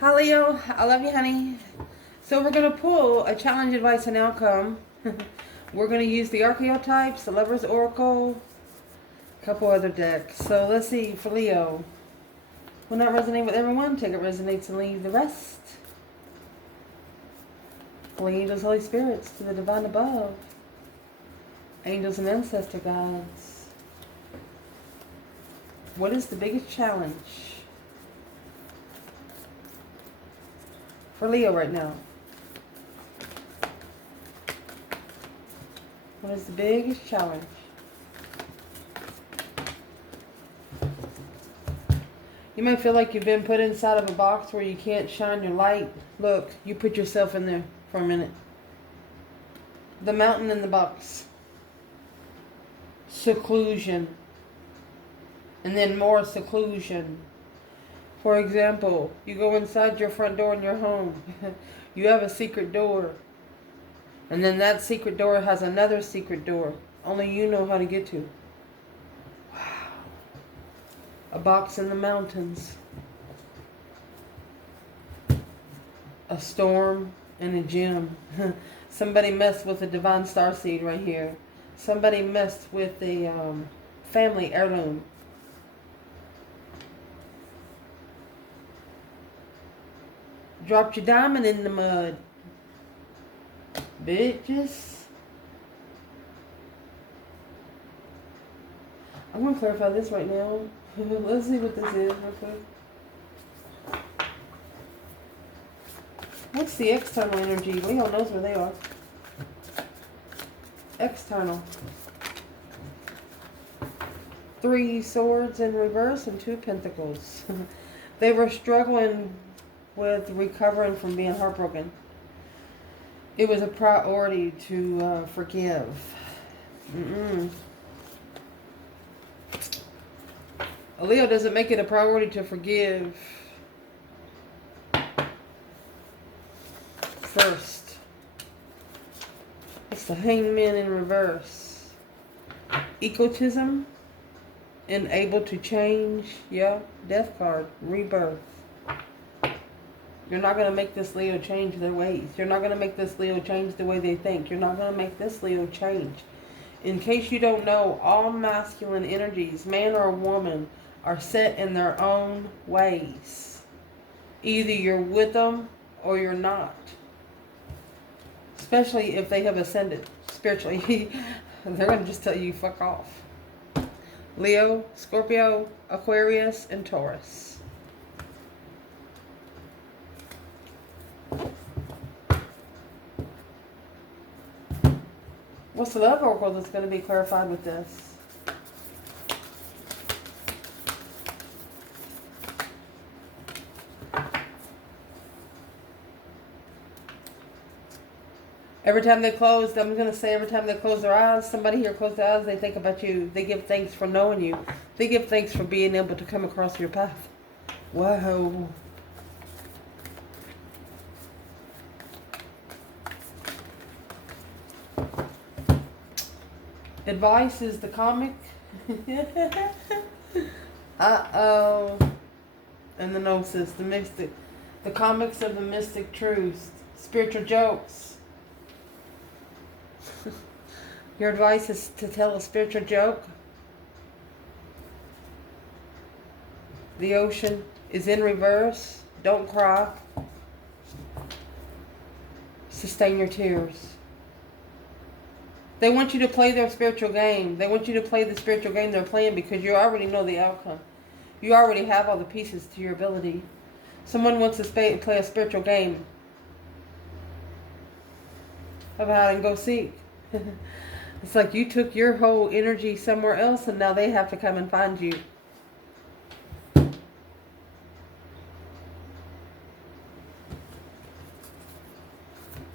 Hi Leo, I love you, honey. So we're going to pull a challenge, advice, and outcome. We're going to use the archetypes, the Lover's Oracle, a couple other decks. So let's see, for Leo. Will not resonate with everyone. Take it resonates and leave the rest. Holy angels, Holy Spirits, to the divine above. Angels and ancestor gods. What is the biggest challenge for Leo right now? What is the biggest challenge? You might feel like you've been put inside of a box where you can't shine your light. Look, you put yourself in there for a minute. The mountain in the box. Seclusion. And then more seclusion. For example, you go inside your front door in your home. You have a secret door. And then that secret door has another secret door. Only you know how to get to. Wow. A box in the mountains. A storm in a gym. Somebody messed with a divine starseed right here. Somebody messed with a family heirloom. Dropped your diamond in the mud. Bitches. I'm going to clarify this right now. Let's see what this is real quick. What's the external energy? Leo knows where they are. External. 3 swords in reverse and 2 pentacles. They were struggling with recovering from being heartbroken. It was a priority to forgive. A Leo doesn't make it a priority to forgive first. It's the Hangman in reverse. Egotism and able to change. Yeah, death card, rebirth. You're not going to make this Leo change their ways. You're not going to make this Leo change the way they think. You're not going to make this Leo change. In case you don't know, all masculine energies, man or woman, are set in their own ways. Either you're with them or you're not. Especially if they have ascended spiritually. They're going to just tell you, fuck off. Leo, Scorpio, Aquarius, and Taurus. What's the love oracle that's going to be clarified with this? Every time they close, I'm going to say every time they close their eyes, somebody here close their eyes, they think about you. They give thanks for knowing you. They give thanks for being able to come across your path. Whoa. Advice is the comic. Uh-oh. And the gnosis, the mystic. The comics of the mystic truths. Spiritual jokes. Your advice is to tell a spiritual joke. The ocean is in reverse. Don't cry. Sustain your tears. They want you to play their spiritual game. They want you to play the spiritual game they're playing because you already know the outcome. You already have all the pieces to your ability. Someone wants to play a spiritual game of hide and go seek. It's like you took your whole energy somewhere else and now they have to come and find you.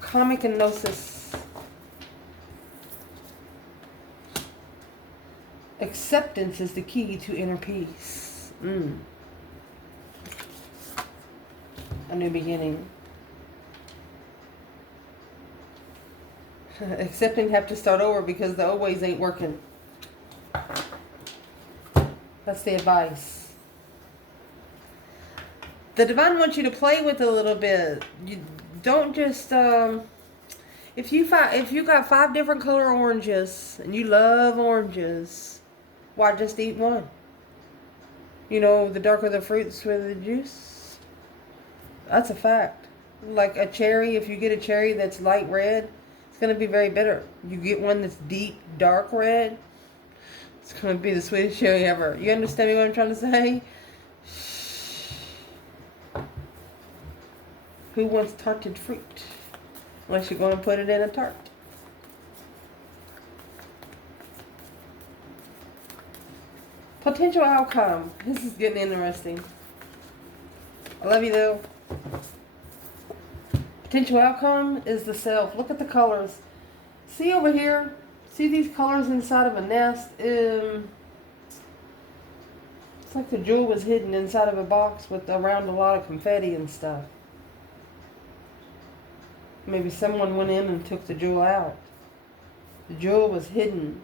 Comic and gnosis. Acceptance is the key to inner peace. A new beginning. Accepting have to start over because the old ways ain't working. That's the advice. The divine wants you to play with it a little bit. You don't just if you got 5 different color oranges and you love oranges, why just eat one? You know, the darker the fruit, the sweeter the juice. That's a fact. Like a cherry, if you get a cherry that's light red, it's going to be very bitter. You get one that's deep, dark red, it's going to be the sweetest cherry ever. You understand me what I'm trying to say? Who wants tarted fruit? Unless you're going to put it in a tart. Potential outcome. This is getting interesting. I love you though. Potential outcome is the self. Look at the colors. See over here? See these colors inside of a nest? It's like the jewel was hidden inside of a box with around a lot of confetti and stuff. Maybe someone went in and took the jewel out. The jewel was hidden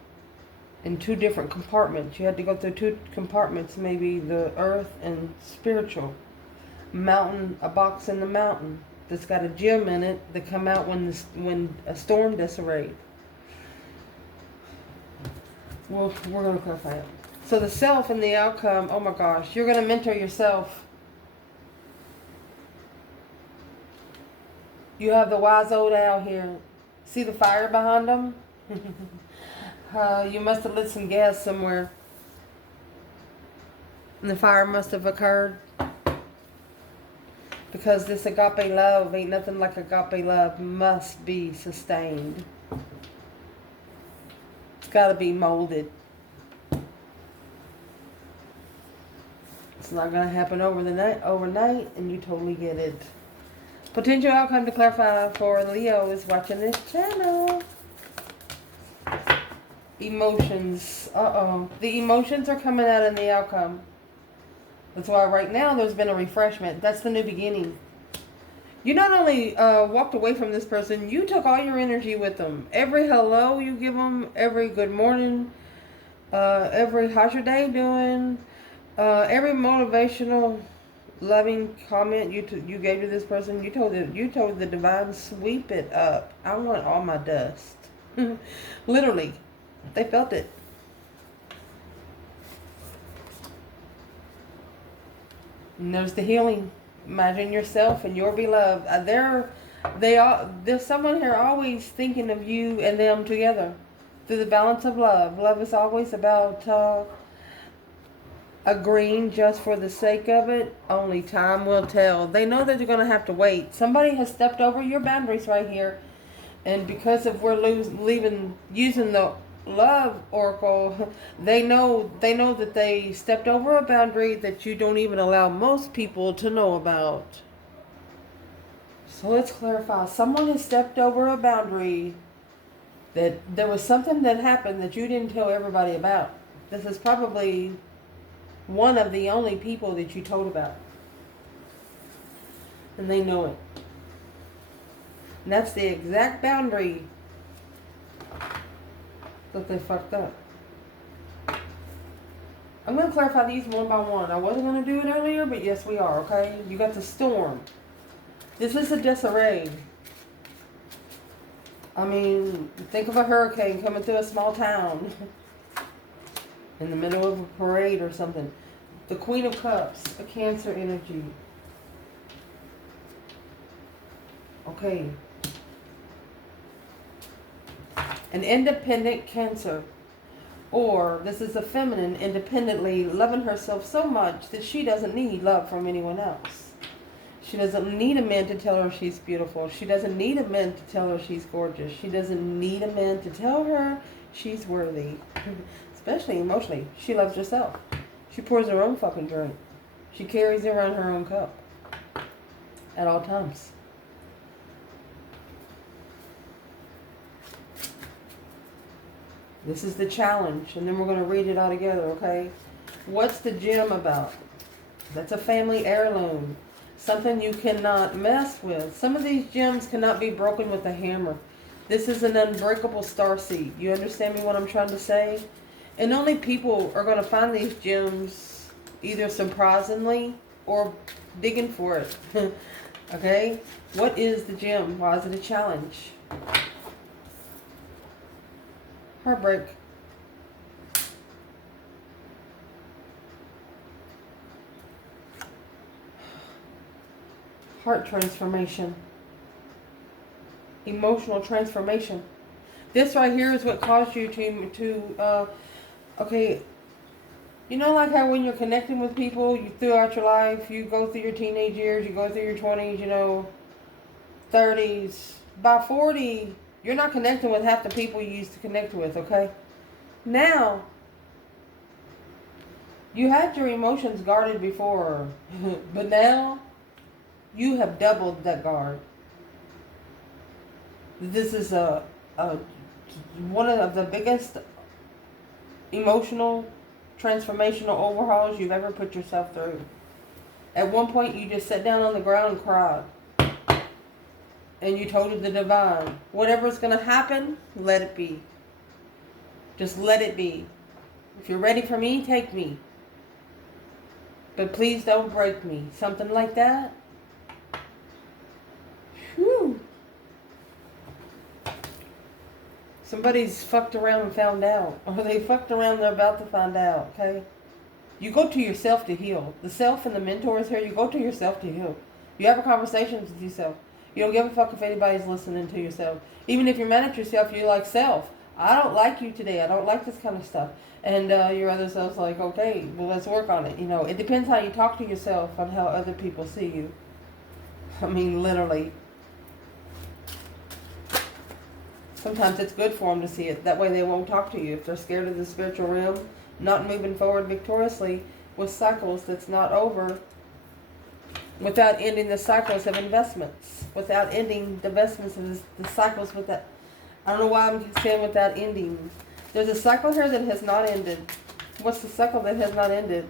in 2 different compartments. You had to go through 2 compartments, maybe the earth and spiritual. Mountain, a box in the mountain that's got a gem in it that come out when a storm disarrayed. Well, we're going to clarify it. So the self and the outcome, oh my gosh, you're going to mentor yourself. You have the wise old owl here. See the fire behind them? You must have lit some gas somewhere. And the fire must have occurred. Because this agape love ain't nothing like agape love. Must be sustained. It's got to be molded. It's not going to happen overnight, and you totally get it. Potential outcome to clarify for Leo is watching this channel. Emotions. The emotions are coming out in the outcome. That's why right now there's been a refreshment. That's the new beginning. You not only walked away from this person, you took all your energy with them. Every hello you give them, every good morning, every how's your day doing, every motivational, loving comment you gave to this person, you told the divine, sweep it up. I want all my dust. Literally, they felt it. And there's the healing. Imagine yourself and your beloved. There's someone here always thinking of you and them together through the balance of love. Love is always about agreeing just for the sake of it. Only time will tell. They know that they're going to have to wait. Somebody has stepped over your boundaries right here, and because of using the love oracle, they know that they stepped over a boundary that you don't even allow most people to know about. So let's clarify. Someone has stepped over a boundary that there was something that happened that you didn't tell everybody about. This is probably one of the only people that you told about. And they know it. And that's the exact boundary that they fucked up. I'm going to clarify these one by one. I wasn't going to do it earlier, but yes we are, okay? You got the storm. This is a disarray. I mean, think of a hurricane coming through a small town. In the middle of a parade or something. The Queen of Cups, a Cancer energy. Okay. An independent Cancer. Or this is a feminine independently loving herself so much that she doesn't need love from anyone else. She doesn't need a man to tell her she's beautiful. She doesn't need a man to tell her she's gorgeous. She doesn't need a man to tell her she's worthy. Especially emotionally. She loves herself. She pours her own fucking drink. She carries around her own cup. At all times. This is the challenge. And then we're going to read it all together, okay? What's the gem about? That's a family heirloom. Something you cannot mess with. Some of these gems cannot be broken with a hammer. This is an unbreakable starseed. You understand me what I'm trying to say? And only people are going to find these gems either surprisingly or digging for it. Okay? What is the gem? Why is it a challenge? Heartbreak. Heart transformation. Emotional transformation. This right here is what caused you okay, you know, like how when you're connecting with people, you throughout your life, you go through your teenage years, you go through your 20s, you know, 30s. By 40, you're not connecting with half the people you used to connect with, okay? Now, you had your emotions guarded before, but now you have doubled that guard. This is one of the biggest emotional transformational overhauls you've ever put yourself through. At one point, you just sat down on the ground and cried. And you told the divine, whatever's going to happen, let it be. Just let it be. If you're ready for me, take me. But please don't break me. Something like that. Whew. Somebody's fucked around and found out. Or they fucked around and they're about to find out, okay? You go to yourself to heal. The self and the mentor is here. You go to yourself to heal. You have a conversation with yourself. You don't give a fuck if anybody's listening to yourself. Even if you're mad at yourself, you're like, self, I don't like you today. I don't like this kind of stuff. And your other self's like, okay, well, let's work on it. You know, it depends how you talk to yourself on how other people see you. I mean, literally. Sometimes it's good for them to see it. That way they won't talk to you. If they're scared of the spiritual realm, not moving forward victoriously with cycles that's not over, without ending the cycles of investments, without ending the investments of the cycles with that. I don't know why I'm saying without ending. There's a cycle here that has not ended. What's the cycle that has not ended?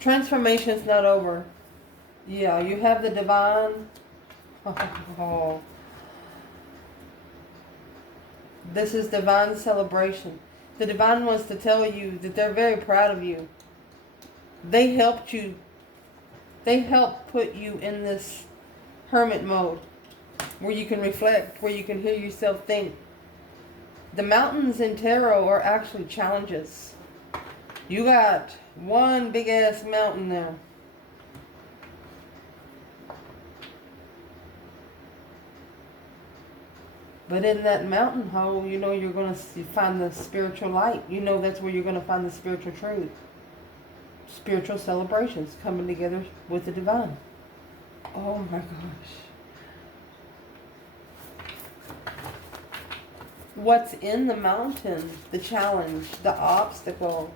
Transformation's not over. Yeah, you have the divine. Oh. This is divine celebration. The divine wants to tell you that they're very proud of you. They helped you. They helped put you in this hermit mode where you can reflect, where you can hear yourself think. The mountains in tarot are actually challenges. You got one big ass mountain now. But in that mountain hole, you know you're going to find the spiritual light. You know that's where you're going to find the spiritual truth. Spiritual celebrations coming together with the divine. Oh my gosh. What's in the mountain? The challenge, the obstacle.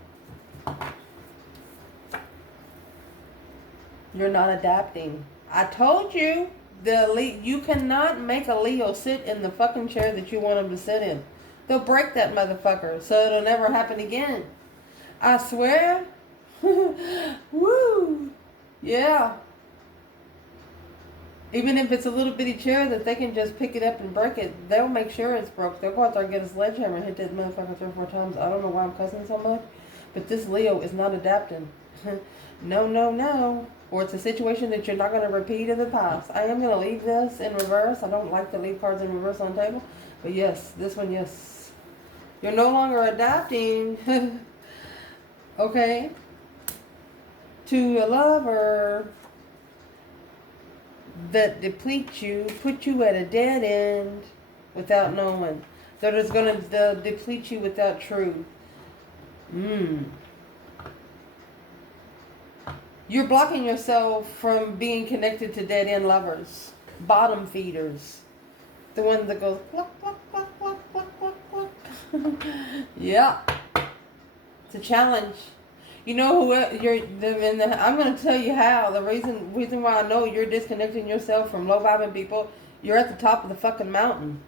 You're not adapting. I told you. You cannot make a Leo sit in the fucking chair that you want him to sit in. They'll break that motherfucker, so it'll never happen again. I swear. Woo! Yeah. Even if it's a little bitty chair that they can just pick it up and break it, they'll make sure it's broke. They'll go out there and get a sledgehammer and hit that motherfucker 3 or 4 times. I don't know why I'm cussing so much, but this Leo is not adapting. No, no, no. Or it's a situation that you're not going to repeat in the past. I am going to leave this in reverse. I don't like to leave cards in reverse on the table. But yes, this one, yes. You're no longer adapting. Okay? To a lover that depletes you, put you at a dead end without knowing. That is going to deplete you without truth. You're blocking yourself from being connected to dead-end lovers. Bottom feeders. The one that goes, cluck, cluck, cluck, cluck, cluck, cluck, cluck. Yeah. It's a challenge. You know who I'm going to tell you how. The reason why I know you're disconnecting yourself from low-vibing people, you're at the top of the fucking mountain.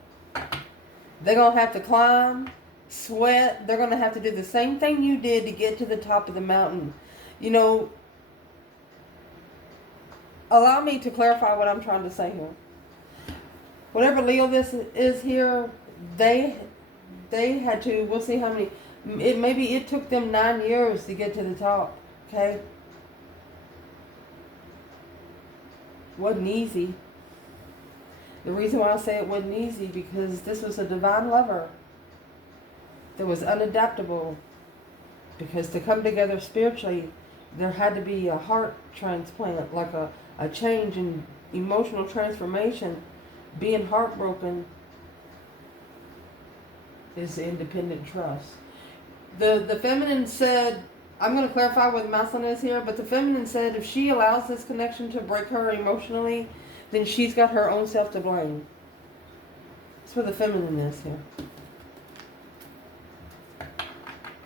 They're going to have to climb, sweat. They're going to have to do the same thing you did to get to the top of the mountain. You know, allow me to clarify what I'm trying to say here. Whatever Leo this is here, they had to, we'll see how many, Maybe it took them 9 years to get to the top. Okay? Wasn't easy. The reason why I say it wasn't easy, because this was a divine lover that was unadaptable. Because to come together spiritually, there had to be a heart transplant, like a change in emotional transformation. Being heartbroken is independent trust. The feminine said, I'm going to clarify what masculine is here, but the feminine said if she allows this connection to break her emotionally, then she's got her own self to blame. That's what the feminine is here.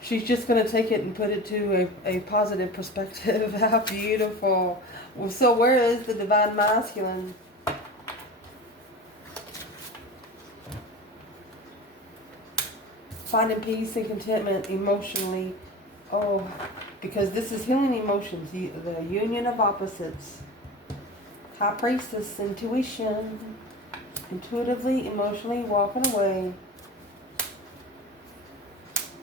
She's just going to take it and put it to a positive perspective. How beautiful. Well, so where is the divine masculine? Finding peace and contentment emotionally. Oh, because this is healing emotions. The union of opposites. High priestess, intuition. Intuitively, emotionally walking away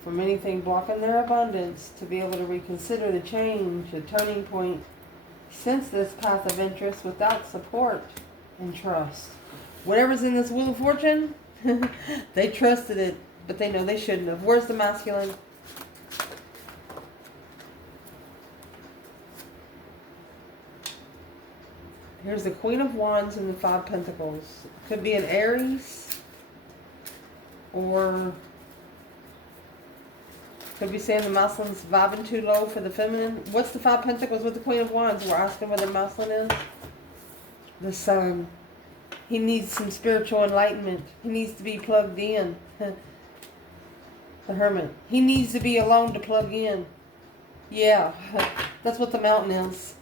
from anything blocking their abundance, to be able to reconsider the change, the turning point, sense this path of interest without support and trust. Whatever's in this Wheel of Fortune, they trusted it, but they know they shouldn't have. Where's the masculine? Here's the Queen of Wands and the Five Pentacles. Could be an Aries, or could be saying the masculine's vibing too low for the feminine. What's the Five Pentacles with the Queen of Wands? We're asking where the masculine is. The Sun. He needs some spiritual enlightenment. He needs to be plugged in. The Hermit. He needs to be alone to plug in. Yeah, that's what the Mountain is.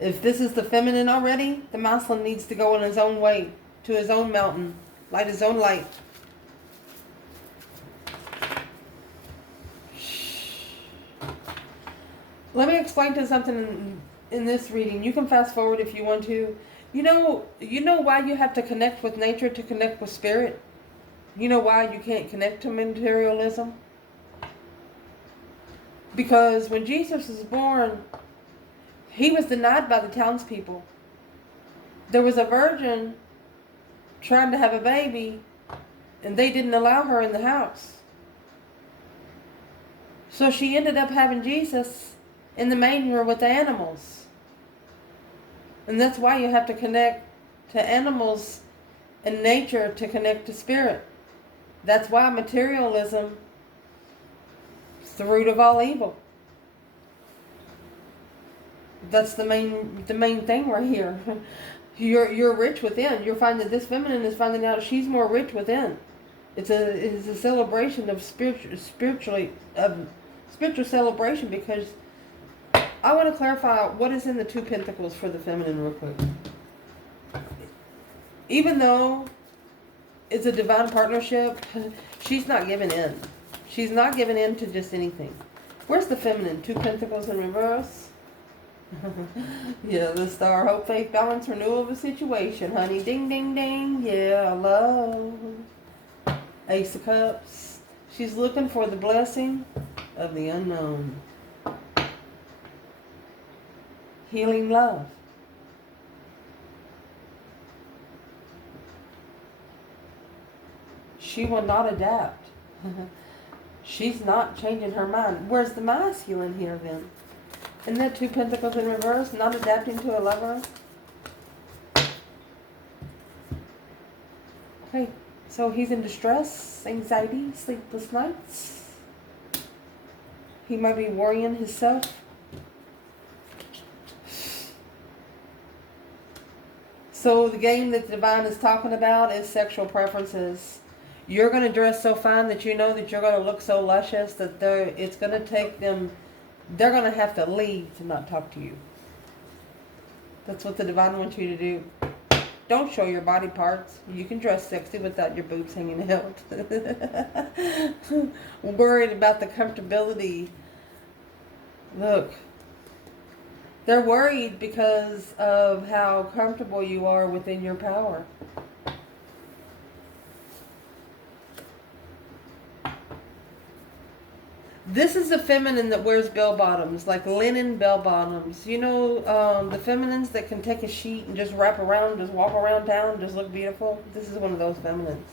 If this is the feminine already, the masculine needs to go in his own way, to his own mountain, light his own light. Let me explain to something in this reading. You can fast forward if you want to. You know why you have to connect with nature to connect with spirit? You know why you can't connect to materialism? Because when Jesus was born, he was denied by the townspeople. There was a virgin trying to have a baby, and they didn't allow her in the house. So she ended up having Jesus in the manger with the animals. And that's why you have to connect to animals and nature to connect to spirit. That's why materialism is the root of all evil. That's the main thing right here. You're rich within. You'll find that this feminine is finding out she's more rich within. It's a celebration of spiritual celebration, because I want to clarify what is in the Two Pentacles for the feminine real quick. Even though it's a divine partnership, she's not giving in. She's not giving in to just anything. Where's the feminine? Two Pentacles in reverse. Yeah, the Star, hope, faith, balance, renewal of a situation, honey. Ding, ding, ding. Yeah, love. Ace of Cups. She's looking for the blessing of the unknown. Healing love. She will not adapt. She's not changing her mind. Where's the masculine here then? Isn't that Two Pentacles in reverse? Not adapting to a lover? Okay, so he's in distress, anxiety, sleepless nights. He might be worrying himself. So the game that the divine is talking about is sexual preferences. You're going to dress so fine that you know that you're going to look so luscious that it's going to take them, they're going to have to leave to not talk to you. That's what the divine wants you to do. Don't show your body parts. You can dress sexy without your boobs hanging out. Worried about the comfortability. Look. They're worried because of how comfortable you are within your power. This is a feminine that wears bell bottoms, like linen bell bottoms. You know, the feminines that can take a sheet and just wrap around, just walk around town, just look beautiful. This is one of those feminines.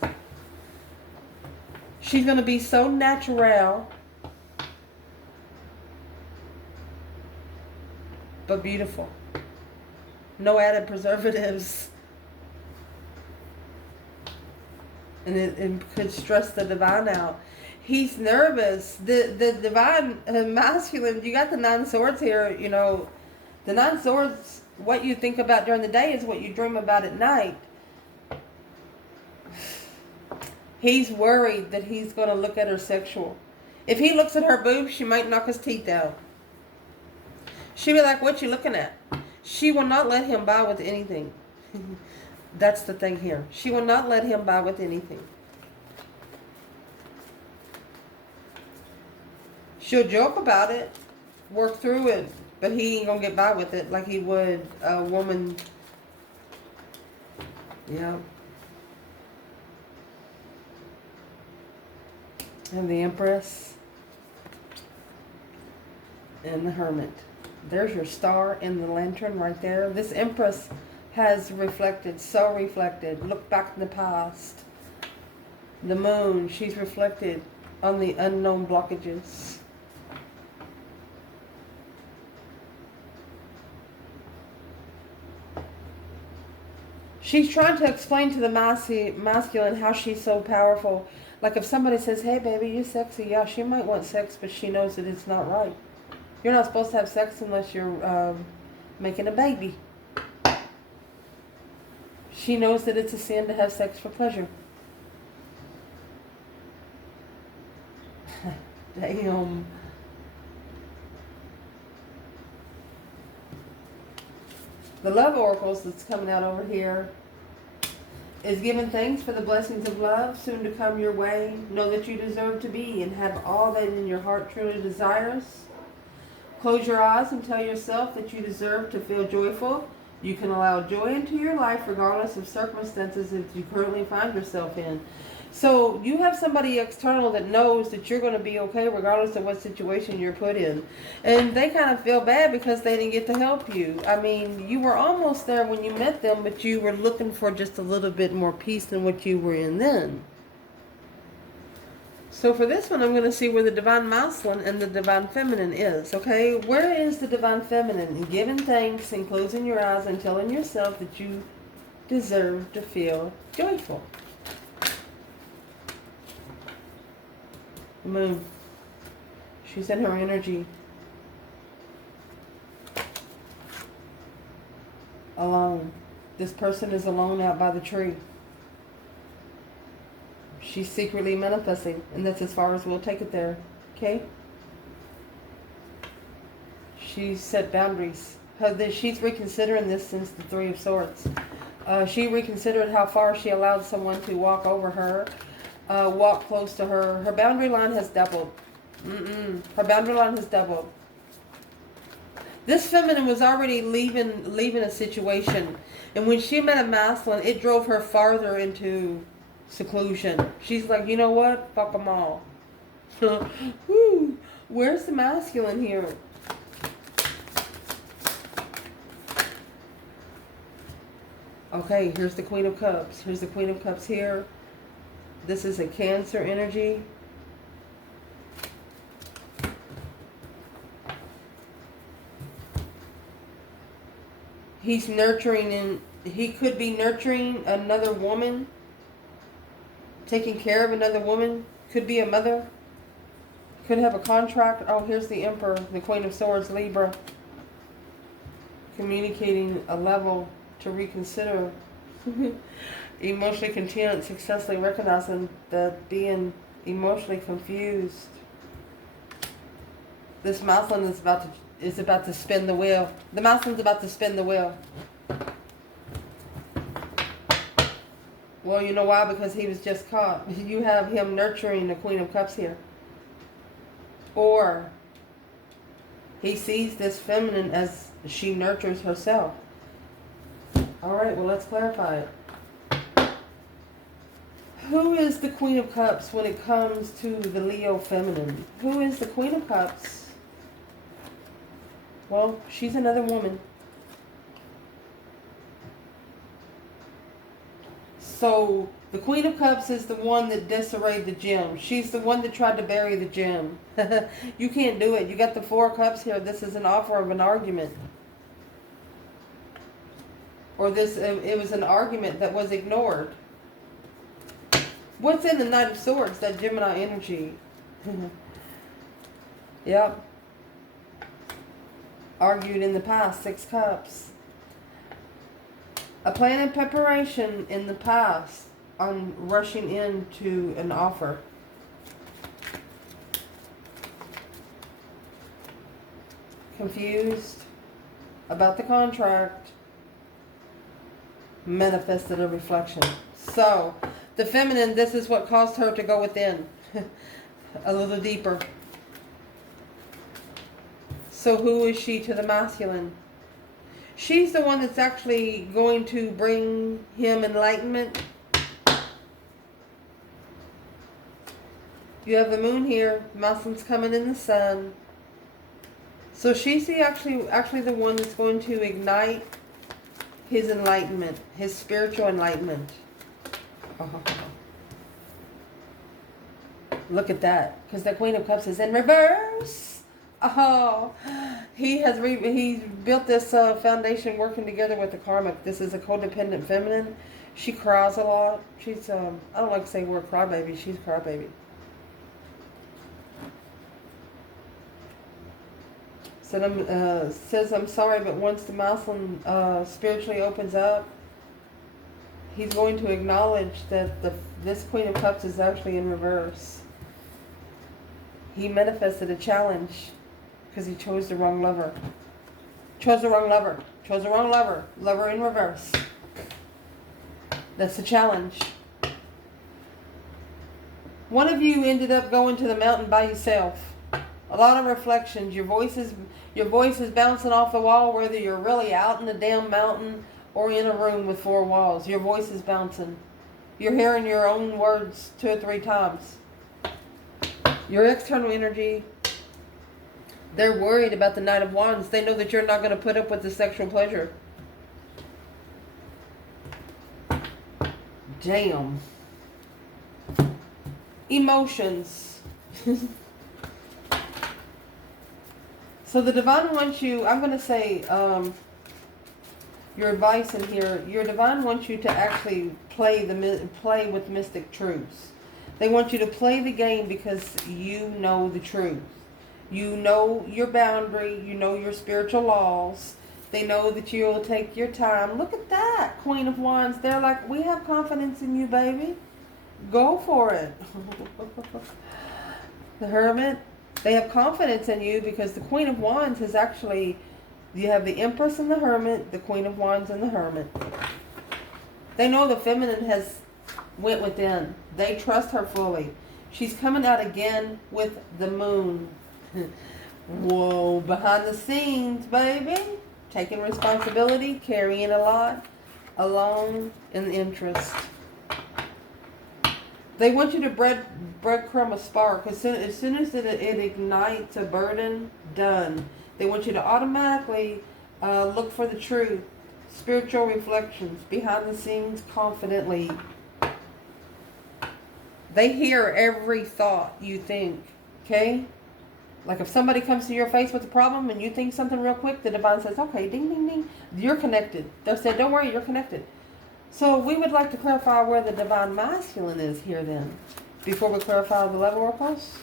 She's going to be so natural, but beautiful. No added preservatives. And it could stress the divine out. He's nervous. The divine masculine, you got the 9 swords here, you know. The 9 swords, what you think about during the day is what you dream about at night. He's worried that he's going to look at her sexual. If he looks at her boobs, she might knock his teeth out. She'll be like, what you looking at? She will not let him buy with anything. That's the thing here. She will not let him buy with anything. She'll joke about it, work through it, but he ain't going to get by with it like he would a woman. Yeah. And the Empress. And the Hermit. There's your star and the lantern right there. This Empress has reflected, so reflected. Look back in the past. The Moon, she's reflected on the unknown blockages. She's trying to explain to the masculine how she's so powerful. Like if somebody says, hey baby, you sexy. Yeah, she might want sex, but she knows that it's not right. You're not supposed to have sex unless you're making a baby. She knows that it's a sin to have sex for pleasure. Damn. The love oracles that's coming out over here is giving thanks for the blessings of love soon to come your way. Know that you deserve to be and have all that in your heart truly desires. Close your eyes and tell yourself that you deserve to feel joyful. You can allow joy into your life regardless of circumstances that you currently find yourself in. So you have somebody external that knows that you're going to be okay regardless of what situation you're put in. And they kind of feel bad because they didn't get to help you. I mean, you were almost there when you met them, but you were looking for just a little bit more peace than what you were in then. So for this one, I'm going to see where the Divine Masculine and the Divine Feminine is, okay? Where is the Divine Feminine? Giving thanks and closing your eyes and telling yourself that you deserve to feel joyful. Moon. She's in her energy. Alone. This person is alone out by the tree. She's secretly manifesting, and that's as far as we'll take it there. Okay? She's set boundaries. She's reconsidering this since the 3 of Swords. She reconsidered how far she allowed someone to walk over her. Walk close to her. Her boundary line has doubled. Her boundary line has doubled. This feminine was already leaving a situation. And when she met a masculine, it drove her farther into seclusion. She's like, you know what? Fuck them all. Woo. Where's the masculine here? Okay, here's the Queen of Cups. Here's the Queen of Cups here. This is a Cancer energy. He's nurturing, and he could be nurturing another woman, taking care of another woman. Could be a mother. Could have a contract. Oh, here's the Emperor, the Queen of Swords, Libra. Communicating a level to reconsider. Emotionally content, successfully recognizing that being emotionally confused. This masculine is about to spin the wheel. The masculine's about to spin the wheel. Well, you know why? Because he was just caught. You have him nurturing the Queen of Cups here. Or he sees this feminine as she nurtures herself. All right, well, let's clarify it. Who is the Queen of Cups when it comes to the Leo feminine? Who is the Queen of Cups? Well, she's another woman. So, the Queen of Cups is the one that disarrayed the gem. She's the one that tried to bury the gem. You can't do it. You got the Four of Cups here. This is an offer of an argument. Or it was an argument that was ignored. What's in the Knight of Swords? That Gemini energy. Yep. Argued in the past. 6 Cups. A plan and preparation in the past on rushing into an offer. Confused about the contract. Manifested a reflection. So, the feminine, this is what caused her to go within. A little deeper. So who is she to the masculine? She's the one that's actually going to bring him enlightenment. You have the moon here. Masculine's coming in the sun. So she's actually the one that's going to ignite his enlightenment, his spiritual enlightenment. Oh. Look at that, because the Queen of Cups is in reverse. Oh, he's built this foundation working together with the karmic. This is a codependent feminine. She cries a lot. She's I don't like to say we're a crybaby. She's a crybaby. Says I'm sorry, but once the masculine spiritually opens up, he's going to acknowledge that this Queen of Cups is actually in reverse. He manifested a challenge because he chose the wrong lover. Chose the wrong lover. Chose the wrong lover. Lover in reverse. That's the challenge. One of you ended up going to the mountain by yourself. A lot of reflections. Your voice is bouncing off the wall, whether you're really out in the damn mountain or in a room with 4 walls. Your voice is bouncing. You're hearing your own words 2 or 3 times. Your external energy, they're worried about the Knight of Wands. They know that you're not going to put up with the sexual pleasure. Damn. Emotions. So the divine wants you, I'm going to say, your advice in here, your divine wants you to actually play with mystic truths. They want you to play the game because you know the truth. You know your boundary. You know your spiritual laws. They know that you'll take your time. Look at that, Queen of Wands. They're like, we have confidence in you, baby. Go for it. The Hermit. They have confidence in you because the Queen of Wands is actually, you have the Empress and the Hermit, the Queen of Wands and the Hermit. They know the feminine has went within. They trust her fully. She's coming out again with the moon. Whoa, behind the scenes, baby. Taking responsibility, carrying a lot, alone in interest. They want you to breadcrumb a spark. As soon as it ignites a burden, done. They want you to automatically look for the truth. Spiritual reflections, behind the scenes, confidently. They hear every thought you think, okay? Like if somebody comes to your face with a problem and you think something real quick, the divine says, okay, ding, ding, ding. You're connected. They said, don't worry, you're connected. So we would like to clarify where the divine masculine is here then, before we clarify the level oracles.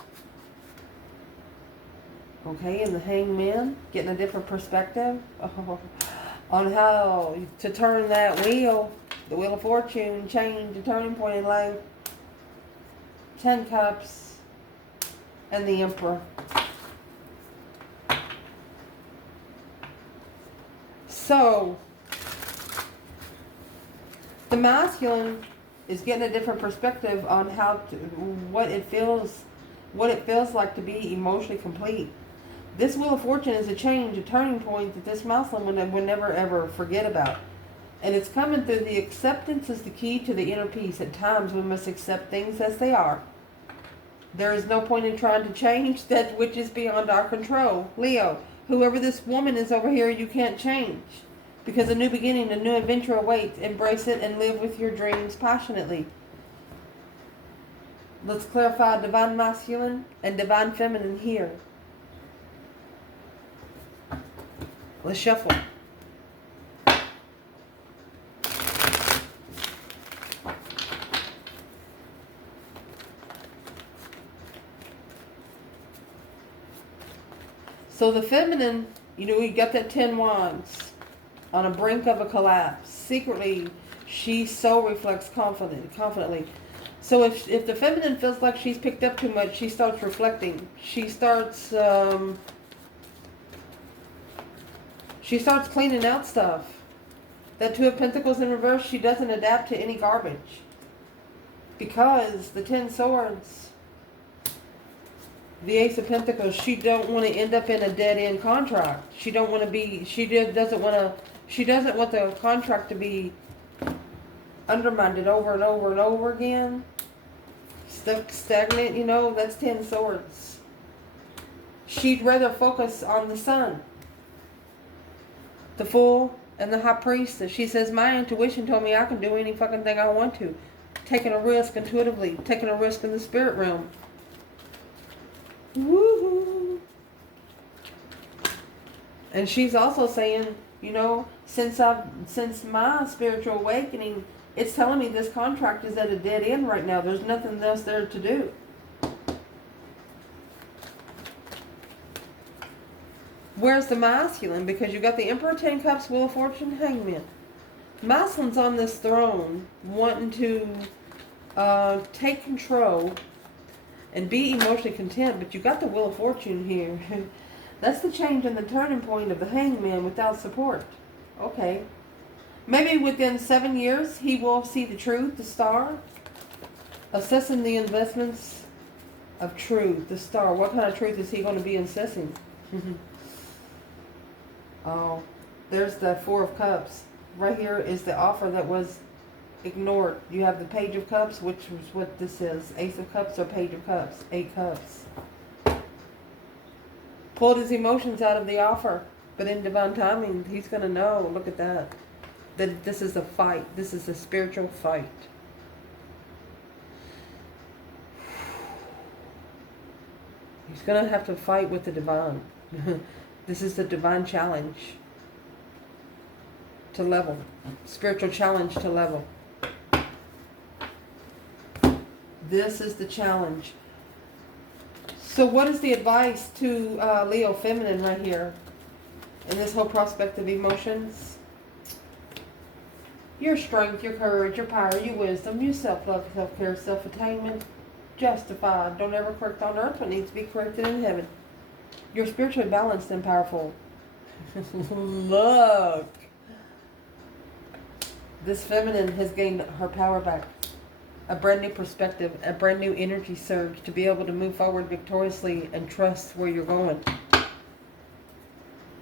Okay, and the Hangman, getting a different perspective on how to turn that wheel, the Wheel of Fortune, change the turning point in life. 10 Cups and the Emperor. So, the masculine is getting a different perspective on what it feels like to be emotionally complete. This Wheel of Fortune is a change, a turning point that this masculine would never ever forget about. And it's coming through the acceptance is the key to the inner peace. At times we must accept things as they are. There is no point in trying to change that which is beyond our control. Leo, whoever this woman is over here, you can't change. Because a new beginning, a new adventure awaits. Embrace it and live with your dreams passionately. Let's clarify divine masculine and divine feminine here. Let's shuffle. So the feminine, you know, you got that 10 wands on a brink of a collapse. Secretly, she so reflects confidently. So if the feminine feels like she's picked up too much, she starts reflecting. She starts cleaning out stuff. That 2 of Pentacles in reverse, she doesn't adapt to any garbage. Because the 10 swords, the Ace of Pentacles, she don't want to end up in a dead-end contract. She don't want to be, she doesn't want the contract to be undermined over and over and over again. Stuck, stagnant, you know, that's 10 swords. She'd rather focus on the sun. The Fool and the High Priestess. She says, my intuition told me I can do any fucking thing I want to. Taking a risk intuitively. Taking a risk in the spirit realm. Woohoo! And she's also saying, you know, since my spiritual awakening, it's telling me this contract is at a dead end right now. There's nothing else there to do. Where's the masculine? Because you got the Emperor, 10 Cups, Wheel of Fortune, Hangman. Masculine's on this throne, wanting to take control and be emotionally content, but you got the Wheel of Fortune here. That's the change and the turning point of the Hangman without support. Okay. Maybe within 7 years, he will see the truth, the Star. Assessing the investments of truth, the Star. What kind of truth is he going to be assessing? Oh, there's the 4 of Cups. Right here is the offer that was ignored. You have the Page of Cups, which is what this is. Ace of Cups or Page of Cups. 8 Cups. Pulled his emotions out of the offer. But in divine timing, he's going to know, look at that, that this is a fight. This is a spiritual fight. He's going to have to fight with the divine. This is the divine challenge to level. Spiritual challenge to level. This is the challenge. So what is the advice to Leo Feminine right here? In this whole prospect of emotions? Your strength, your courage, your power, your wisdom, your self-love, self-care, self-attainment, justified. Don't ever correct on earth what needs to be corrected in heaven. You're spiritually balanced and powerful. Look. This feminine has gained her power back. A brand new perspective, a brand new energy surge to be able to move forward victoriously and trust where you're going.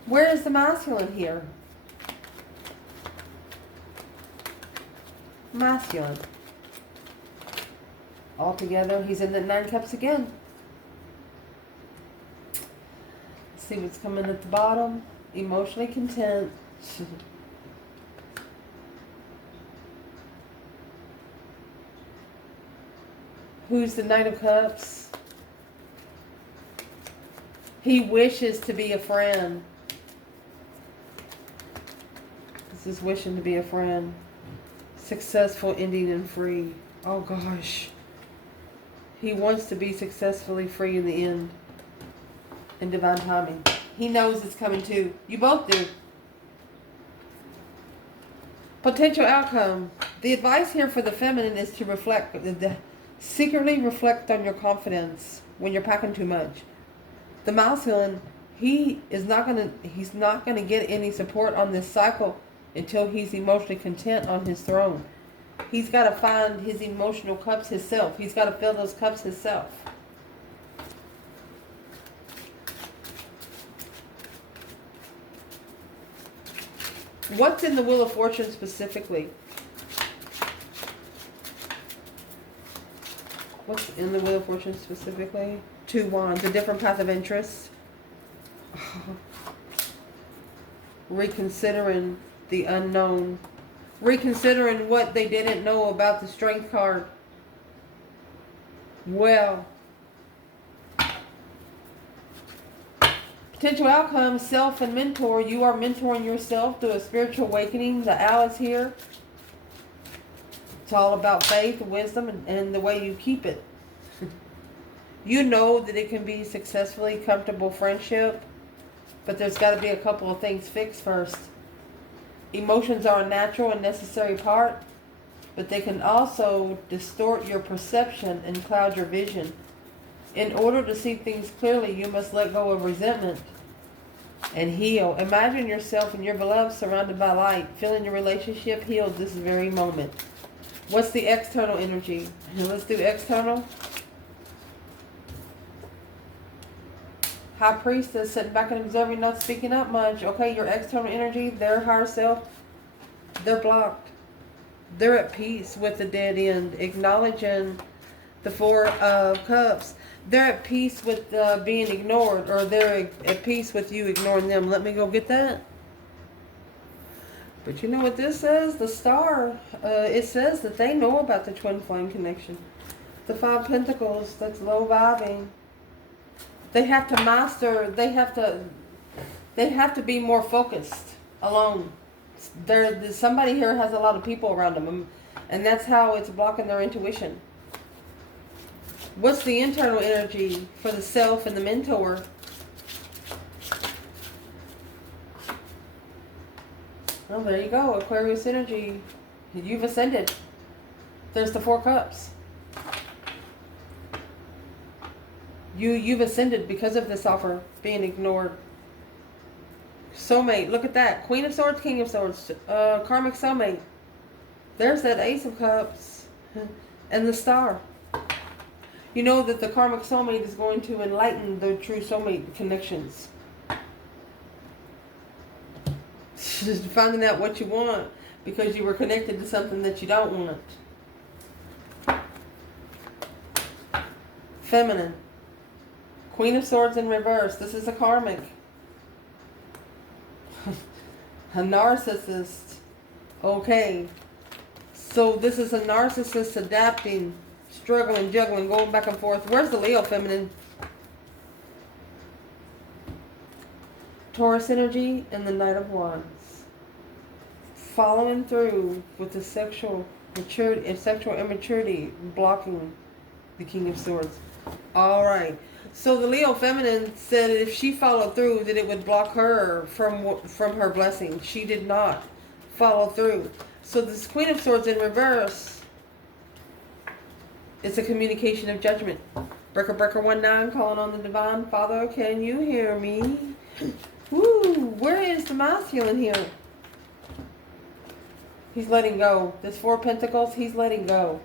Where is the masculine here? Masculine. All together, he's in the 9 Cups again. Let's see what's coming at the bottom. Emotionally content. Who's the Knight of Cups? He wishes to be a friend. This is wishing to be a friend. Successful, ending, and free. Oh gosh. He wants to be successfully free in the end. In divine timing. He knows it's coming too. You both do. Potential outcome. The advice here for the feminine is to reflect. Secretly reflect on your confidence when you're packing too much. The masculine, he's not gonna get any support on this cycle until he's emotionally content on his throne. He's got to find his emotional cups himself. He's got to fill those cups himself. What's in the Wheel of Fortune specifically? What's in the Wheel of Fortune specifically? 2 Wands, a different path of interest. Reconsidering the unknown. Reconsidering what they didn't know about the Strength card. Well, potential outcome, self and mentor. You are mentoring yourself through a spiritual awakening. The owl is here. It's all about faith, wisdom, and the way you keep it. You know that it can be successfully comfortable friendship, but there's got to be a couple of things fixed first. Emotions are a natural and necessary part, but they can also distort your perception and cloud your vision. In order to see things clearly, you must let go of resentment and heal. Imagine yourself and your beloved surrounded by light, feeling your relationship healed this very moment. What's the external energy? Let's do external. High Priestess, sitting back and observing, not speaking up much. Okay, your external energy, their higher self, they're blocked. They're at peace with the dead end, acknowledging the 4 of Cups. They're at peace with being ignored, or they're at peace with you ignoring them. Let me go get that. But you know what this says? The Star. It says that they know about the twin flame connection. The 5 Pentacles, that's low vibing. They have to master, they have to be more focused alone. Somebody here has a lot of people around them, and that's how it's blocking their intuition. What's the internal energy for the self and the mentor? Oh, there you go. Aquarius energy. You've ascended. There's the 4 Cups. You've ascended because of this offer being ignored. Soulmate. Look at that. Queen of Swords, King of Swords. Karmic soulmate. There's that Ace of Cups. And the Star. You know that the karmic soulmate is going to enlighten the true soulmate connections. Just finding out what you want because you were connected to something that you don't want. Feminine. Queen of Swords in reverse. This is a karmic. A narcissist. Okay. So this is a narcissist adapting, struggling, juggling, going back and forth. Where's the Leo feminine? Taurus energy and the Knight of Wands. Following through with the sexual maturity and sexual immaturity, blocking the King of Swords. All right. So the Leo feminine said that if she followed through, that it would block her from her blessing. She did not follow through. So this Queen of Swords in reverse, it's a communication of judgment. Breaker 19 calling on the Divine Father. Can you hear me? Woo! Where is the masculine here? He's letting go. This 4 Pentacles, he's letting go.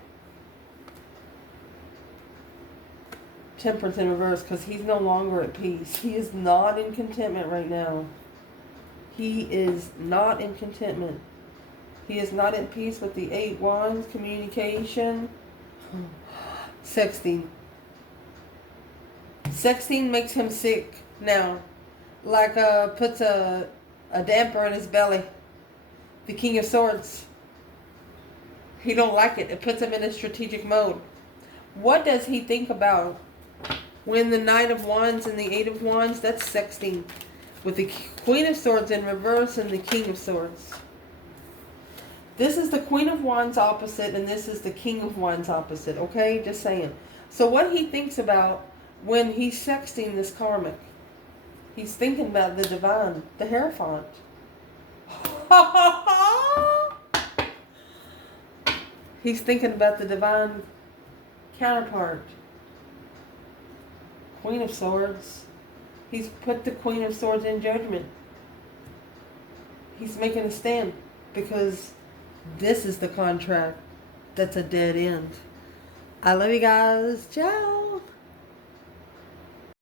Temperance in reverse, because he's no longer at peace. He is not in contentment right now. He is not in contentment. He is not at peace with the 8 Wands, communication. Sexting. Sexting makes him sick now. Like puts a damper in his belly. The King of Swords. He don't like it. It puts him in a strategic mode. What does he think about? When the Knight of Wands and the 8 of Wands, that's sexting. With the Queen of Swords in reverse and the King of Swords. This is the Queen of Wands opposite, and this is the King of Wands opposite, okay? Just saying. So what he thinks about when he's sexting this karmic, he's thinking about the divine, the Hierophant. He's thinking about the divine counterpart. Queen of Swords. He's put the Queen of Swords in judgment. He's making a stand because this is the contract that's a dead end. I love you guys. Ciao.